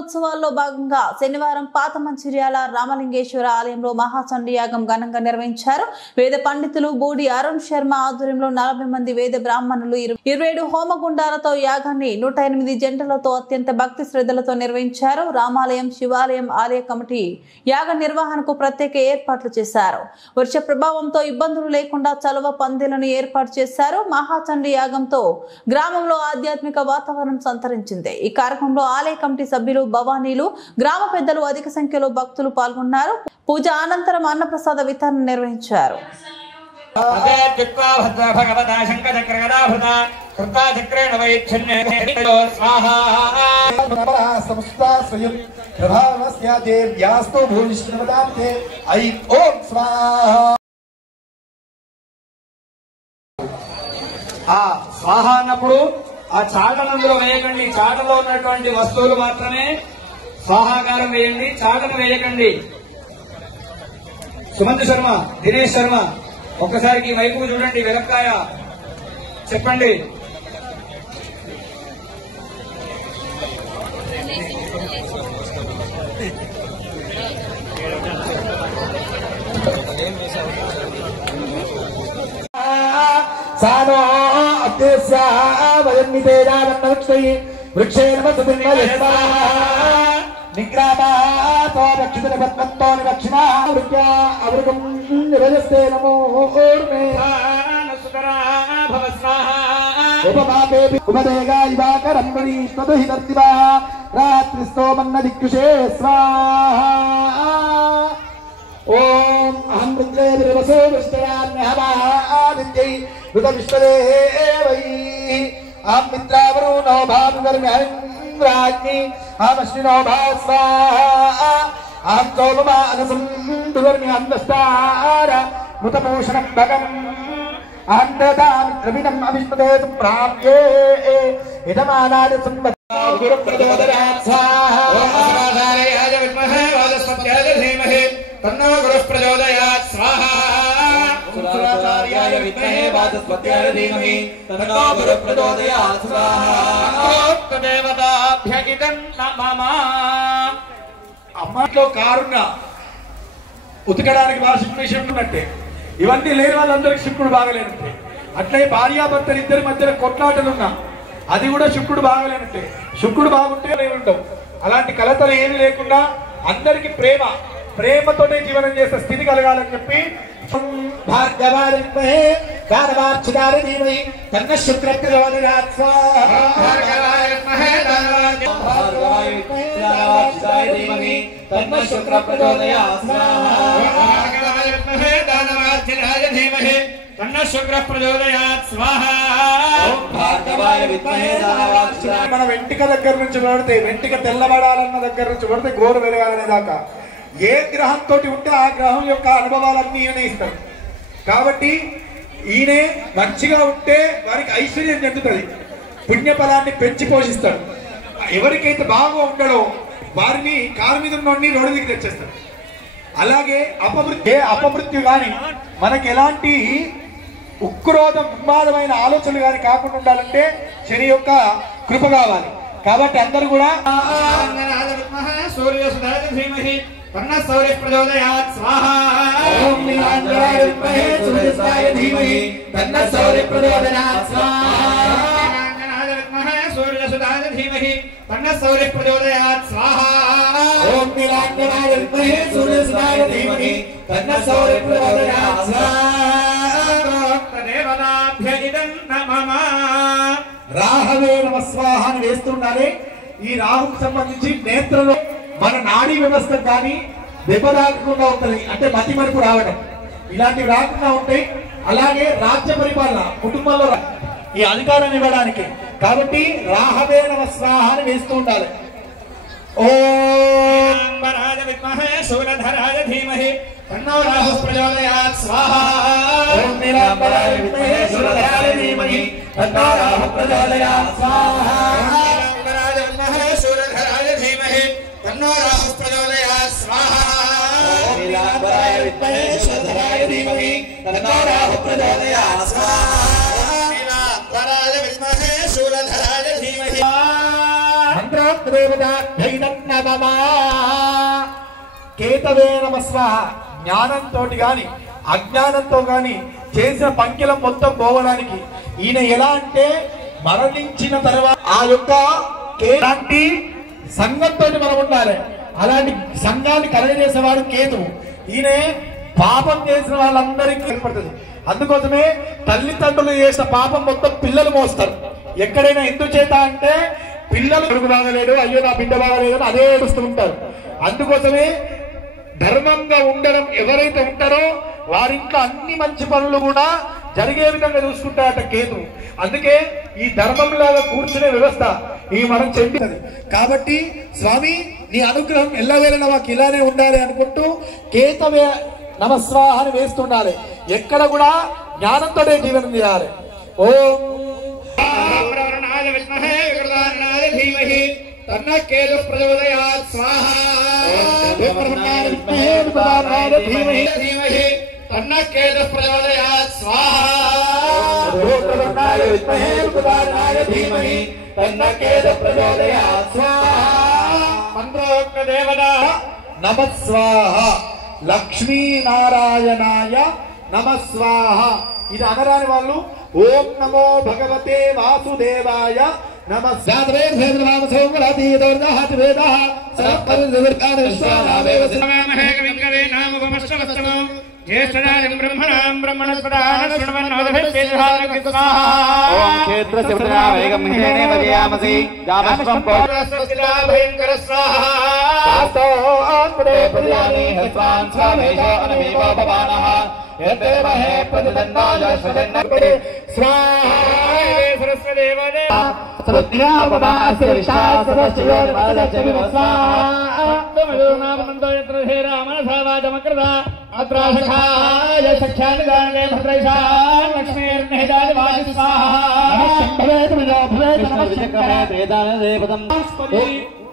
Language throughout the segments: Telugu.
ఉత్సవాల్లో భాగంగా శనివారం పాత మంచిర్యాల రామలింగేశ్వర ఆలయంలో మహాచండీ యాగం ఘనంగా నిర్వహించారు. వేద పండితులు బూడి అరుణ్ శర్మ ఆధ్వర్యంలో 40 మంది వేద బ్రాహ్మణులు 27 హోమగుండాలతో యాగాన్ని 108 జంటలతో అత్యంత భక్తి శ్రద్ధలతో నిర్వహించారు. రామాలయం శివాలయం ఆలయ కమిటీ యాగ నిర్వహణకు ప్రత్యేక ఏర్పాట్లు చేశారు. వర్ష ప్రభావంతో ఇబ్బందులు లేకుండా చలువ పందిలను ఏర్పాటు చేశారు. మహాచండీ యాగంతో గ్రామంలో ఆధ్యాత్మిక వాతావరణం సంతరించింది. ఈ కార్యక్రమంలో ఆలయ కమిటీ సభ్యులు భవానీలు గ్రామ పెద్దలు అధిక సంఖ్యలో భక్తులు పాల్గొన్నారు. పూజ అనంతరం అన్నప్రసాద వితరణ నిర్వహించారు. స్వాహ అన్నప్పుడు ఆ చాటనందులో వేయకండి. చాటలో ఉన్నటువంటి వస్తువులు మాత్రమే స్వాహాకారం వేయండి, చాటను వేయకండి. సుమంత్ శర్మ, దినేష్ శర్మ ఒక్కసారికి వైపు చూడండి. వెలక్కాయ చెప్పండి. సానో అద్దేశా వయం నిదేదానన్నవక్షై వృక్షేణ మధుర్మయస్వా నిగ్రామాతో రక్షితన పద్మంతో నిరక్షిణా వృత్యా అవృగం నిరజస్తే నమో ఓర్మే ఉపమాపేపి ఉపదేగా ఇవాకరం గణీష్మదుహితర్దివా రాత్రిస్తో మన్నదిక్కుషే స్వాహా. ఓం అహం రుద్రే విరవసో విష్ణురాన్యహమాదిత్యై ఋతవిష్ణుదేవై అహం మిత్రావరుణో భానుగర్మ్యహంగ్రాజ్ఞి అహమశ్వినో భాస్వాహా అహం సోమమా అనసంతుగర్మ్యహం దస్తార మృతభూషణం భగం అహం దదామిత్రవిణం అవిష్ణుదేవం ప్రాప్యే ఇదమానాది సంవత్సరం గురుప్రచోదయాత్ స్వాహా. तन्नो गुरुः प्रचोदयात् स्वाहा. शुक्राचार्याय विद्महे वाचस्पत्याय धीमहि तन्नो गुरुः प्रचोदयात् स्वाहा. देवताभ्यगितं नमः. అమ్మట్లో కారున్న ఉతకడానికి శుక్రుడు విషయం ఉన్నట్టే ఇవన్నీ లేని వాళ్ళందరికీ శుక్రుడు బాగలేనట్టే. అట్లే భార్యాభర్తలు ఇద్దరి మధ్యన కొట్లాటలున్నా అది కూడా శుక్రుడు బాగలేనట్టే. శుక్రుడు బాగుంటే ఉంటావు. అలాంటి కలతలు ఏమి లేకుండా అందరికి ప్రేమతోనే జీవనం చేసే స్థితి కలగాలని చెప్పి భార్గవారిమహే దానవార్చిదారి ధీమహి తన్న శుక్ర ప్రచోదయాత్ స్వాహా. తన్న శుక్ర ప్రచోదయాత్ స్వాహా. మన వెంటిక దగ్గర నుంచి పడితే వెంటిక తెల్లబడాలన్న దగ్గర నుంచి పడితే గోరు వెలగాలనే దాకా ఏ గ్రహంతో ఉంటే ఆ గ్రహం యొక్క అనుభవాలన్నీ ఈయన ఇస్తాడు. కాబట్టి ఈయన మంచిగా ఉంటే వారికి ఐశ్వర్యం చెందుతుంది, పుణ్యఫలాన్ని పెంచి పోషిస్తాడు. ఎవరికైతే బాగా ఉండడో వారిని కారు మీద ఉన్నోడిని రోడ్డు దిగి తెచ్చేస్తాడు. అలాగే అపమృత్యు కానీ మనకి ఎలాంటి ఉక్రోధం ఉన్మాదమైన ఆలోచనలు కానీ కాకుండా ఉండాలంటే శని యొక్క కృప కావాలి. కాబట్టి అందరూ కూడా ప్రచోదయాత్ స్వాహా. ఓం నీలాంజనాయ విద్మహే సూర్యస్థాయ ధీమహి తన్నః సౌర్య ప్రచోదయాత్ స్వాహా. సూర్యసుదాయ ధీమహి తన్నః సౌర్య ప్రచోదయాత్ స్వాహా. ఓం నీలాంజనాయ విద్మహే సూర్యసుదాయ ధీమహి తన్నః సౌర్య ప్రచోదయాత్ స్వాహా. దేవతాభ్యగితం నమః. రాహవే నమః స్వాహ అని వేస్తుండాలి. ఈ రాహుకు సంబంధించి నేత్రంలో మన నాడీ వ్యవస్థ కానీ దెబ్బ రాకుండా ఉంటుంది, అంటే మతి మరుపు రావడం ఇలాంటివి రాకుండా ఉంటాయి. అలాగే రాజ్య పరిపాలన కుటుంబంలో ఈ అధికారం ఇవ్వడానికి. కాబట్టి రాహవే నమః స్వాహ అని వేస్తూ ఉండాలి. ఓం వరాజ విద్మహే శూలధరాయ ధీమహి తన్నో రాహుః ప్రచోదయాత్ స్వాహా. ఓం నీలాంబరాయ విద్మహే శూలధరాయ ధీమహి తన్నో రాహుః ప్రచోదయాత్ స్వాహా. నీలాంబరాయ విద్మహే శూలధరాయ ధీమహి తన్నో రాహుః ప్రచోదయాత్ స్వాహా. నీలాంబరాయ విద్మహే శూలధరాయ ధీమహి తన్నో రాహుః ప్రచోదయాత్ స్వాహా. నీలాంబరాయ విద్మహే శూలధరాయ ధీమహి మంత్ర కేతవే నమః స్వాహ. జ్ఞానంతో గాని అజ్ఞానంతో గాని చేసిన పంకిలం మొత్తం పోవడానికి ఈయన ఎలా అంటే మరణించిన తర్వాత ఆ యొక్క కేలాంటి సంఘంతో మనం ఉండాలి. అలాంటి సంఘాన్ని కలగజేసేవాడు కేతువు. ఈయన పాపం చేసిన వాళ్ళందరికీ ఏర్పడుతుంది. అందుకోసమే తల్లిదండ్రులు చేసిన పాపం మొత్తం పిల్లలు మోస్తారు. ఎక్కడైనా ఎందుచేత అంటే పిల్లలు కొడుకు బాగలేడు, అయ్యో నా బిడ్డ బాగలేదు అని అదే ఏడుస్తూ ఉంటారు. అందుకోసమే ధర్మంగా ఉండడం ఎవరైతే ఉంటారో వారింట్లో అన్ని మంచి పనులు కూడా జరిగే విధంగా చూసుకుంటారట కేతు. అందుకే ఈ ధర్మం లాగా కూర్చునే వ్యవస్థ ఈ మనం చెందినది. కాబట్టి స్వామి నీ అనుగ్రహం ఎల్లవేళ మాకు ఇలానే ఉండాలి అనుకుంటూ కేతవే నమస్వాహ అని వేస్తుండాలి. ఎక్కడ కూడా జ్ఞానంతోనే జీవనం చేయాలి. ఓం తన్న కేతు ప్రచోదయాత్ స్వాహా. తన్న కేతు ప్రచోదయాత్ స్వాహా. తన్న కేతు ప్రచోదయాత్ స్వాహా. మంత్రోక్త దేవతా నమః స్వాహ. లక్ష్మీనారాయణాయ నమః స్వాహ. ఇది అనరాని వాళ్ళు ఓం నమో భగవతే వాసుదేవాయ నమః. జ్యేష్ఠరాజం బ్రహ్మణాం బ్రహ్మణస్పదాన భయంకర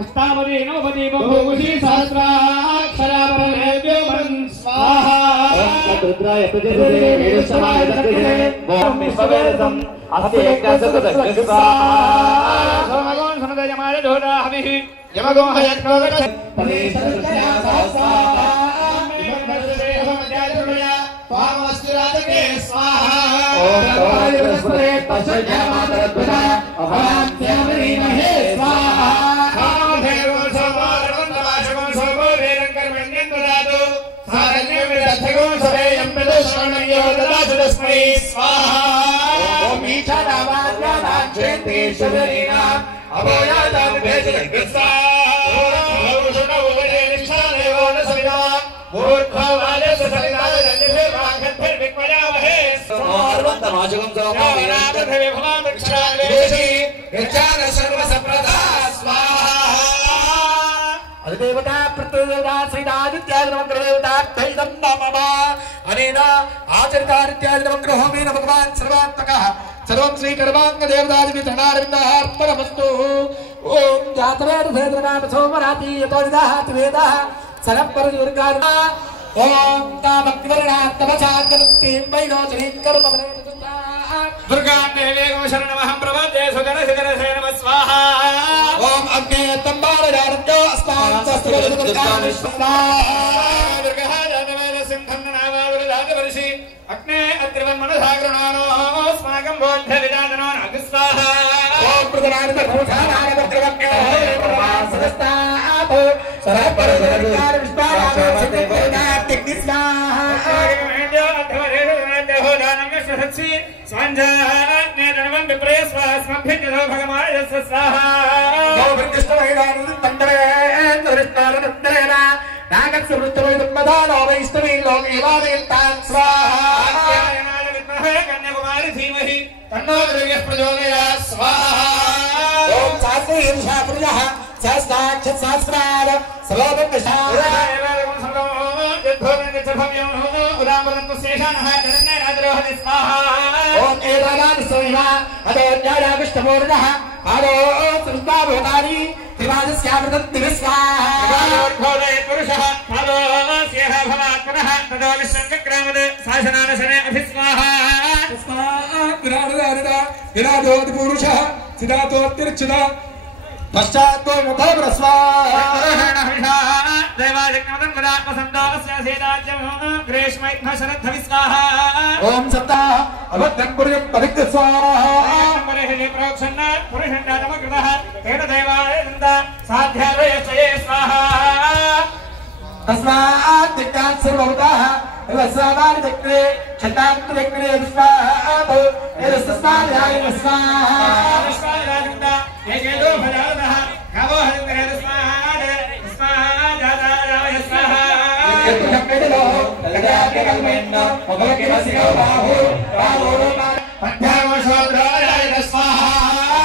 అష్టామదే నవపదే బహుమతి సహస్రాక్షరాభ్యో స్వాహా. అధిదేవత ప్రత్యేకత శ్రీరాదిత్యాది నమగ్రహం నమః అనేన ఆచరితాదిత్యాది నమగ్రహోమేన భగవాన్ సర్వాత్మకః సర్వం శ్రీ కర్మాంగ దేవతాది ధనార్విందార్పణమస్తు. ఓం జాతవేదనామ సోమరాతి యతోనిదాతి వేదః సరపరదుర్గాన. ఓం కామగ్వరణాత్తమచాగంతిం వైరోచనీం కర్మమనే దుర్గా దేవేగో శరణమహం ప్రపద్యే సుగణ శిఖరసే నమః స్వాహా. ఓం అగ్నే తంబాళయార్జో అస్మాన్ శస్త్రదుర్గాన స్వాహా. దుర్గా జాతవేద సింధం నామావృదాది వర్షి అగ్నే అత్రివం మనసాగృణానో స్మాగం బోద్ధ విదానో అగ్ని స్వాహా. ఓం ప్రధాన భూషానాయ వక్రవక్కే సదస్తాపో సరపరదుర్గాన విష్ణానాయ సిద్ధివేదాతి స్వాహా. पश्चात् गोमुखो स्वाहा ओम सप्ता अवध्यं पुरुषं पवित्र स्वाहा तस्मात् दिक्कान् सर्वभूताः रसावानि चक्रे छतान्त चक्रे स्वाहा एतस्माद्याय स्वाहा एकेदो भजानः गावो हरिन्द्रे यत्कम्मेदो लगाके कल्मेन्न ममके वसिको बाहु बाहु पद्यावशोद्राय स्वाहा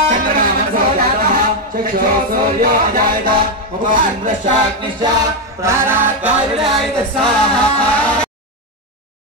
चन्द्रमानसोजातः चक्षो सूर्यो अजायत मुखान्द्रश्चाग्निश्च प्राणात् वायुराय स्वाहा